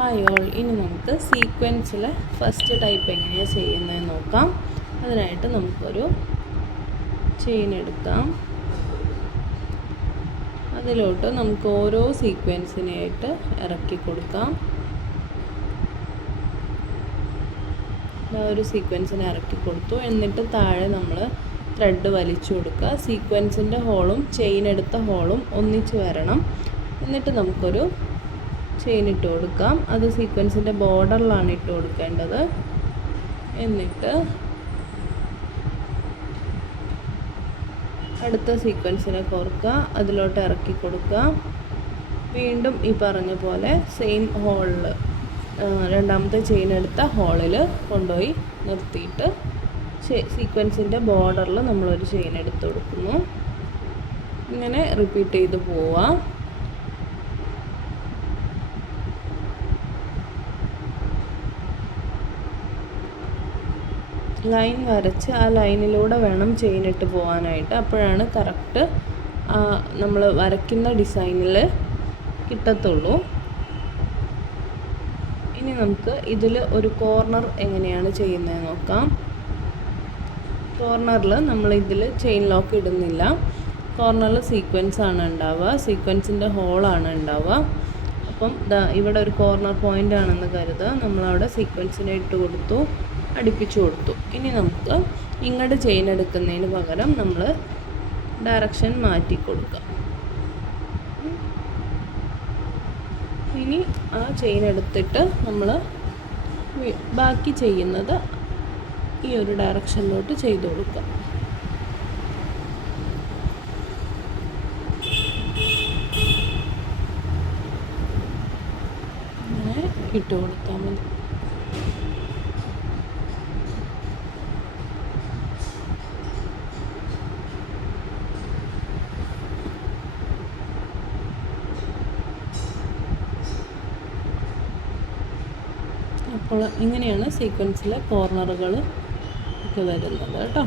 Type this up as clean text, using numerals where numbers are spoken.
Hi all, ഇനി നമുക്ക് സീക്വൻസിലെ first type എങ്ങനെയാണ് ചെയ്യുന്നതെന്ന് നോക്കാം. അതിനായിട്ട് നമുക്കൊരു ചെയിൻ എടുക്കാം. അതിലോട്ട് നമുക്ക് ഓരോ സീക്വൻസിനെയായിട്ട് ഇറക്കി കൊടുക്കാം. ഒരു സീക്വൻസിനെ ഇറക്കി കൊടുത്തു. എന്നിട്ട് താഴെ നമ്മൾ ത്രെഡ് വലിച്ചു കൊടുക്കുക. സീക്വൻസിൻ്റെ ഹോളും ചെയിൻ എടുത്ത ഹോളും ഒന്നിച്ച് വരണം. എന്നിട്ട് നമുക്കൊരു ചെയിൻ ഇട്ട് കൊടുക്കാം. അത് സീക്വൻസിൻ്റെ ബോർഡറിലാണ് ഇട്ട് കൊടുക്കേണ്ടത്. എന്നിട്ട് അടുത്ത സീക്വൻസിനെ കോർക്കുക, അതിലോട്ട് ഇറക്കി കൊടുക്കുക. വീണ്ടും ഈ പറഞ്ഞ പോലെ സെയിം ഹോളിൽ രണ്ടാമത്തെ ചെയിൻ എടുത്ത ഹോളിൽ കൊണ്ടുപോയി നിർത്തിയിട്ട് സീക്വൻസിൻ്റെ ബോർഡറിൽ നമ്മളൊരു ചെയിൻ എടുത്ത് കൊടുക്കുന്നു. ഇങ്ങനെ റിപ്പീറ്റ് ചെയ്ത് പോവുക. ലൈൻ വരച്ച് ആ ലൈനിലൂടെ വേണം ചെയിൻ ഇട്ട് പോകാനായിട്ട്. അപ്പോഴാണ് കറക്റ്റ് നമ്മൾ വരയ്ക്കുന്ന ഡിസൈനിൽ കിട്ടത്തുള്ളൂ. ഇനി നമുക്ക് ഇതിൽ ഒരു കോർണർ എങ്ങനെയാണ് ചെയ്യുന്നത് നോക്കാം. കോർണറിൽ നമ്മൾ ഇതിൽ ചെയിൻ ലോക്ക് ഇടുന്നില്ല. കോർണറിൽ സീക്വൻസ് ആണ് ഉണ്ടാവുക, സീക്വൻസിൻ്റെ ഹോളാണ് ഉണ്ടാവുക. അപ്പം ഇവിടെ ഒരു കോർണർ പോയിൻ്റ് ആണെന്ന് കരുതുക. നമ്മളവിടെ സീക്വൻസിനെ ഇട്ട് കൊടുത്തു, അടുപ്പിച്ചു കൊടുത്തു. ഇനി നമുക്ക് ഇങ്ങോട്ട് ചെയിൻ എടുക്കുന്നതിന് പകരം നമ്മൾ ഡയറക്ഷൻ മാറ്റി കൊടുക്കാം. ഇനി ആ ചെയിൻ എടുത്തിട്ട് നമ്മൾ ബാക്കി ചെയ്യുന്നത് ഈ ഒരു ഡയറക്ഷനിലോട്ട് ചെയ്ത് കൊടുക്കാം. അങ്ങനെ ഇട്ട് കൊടുത്താൽ മതി. അപ്പോൾ ഇങ്ങനെയാണ് സീക്വൻസിലെ കോർണറുകൾ ഒക്കെ വരുന്നത് കേട്ടോ.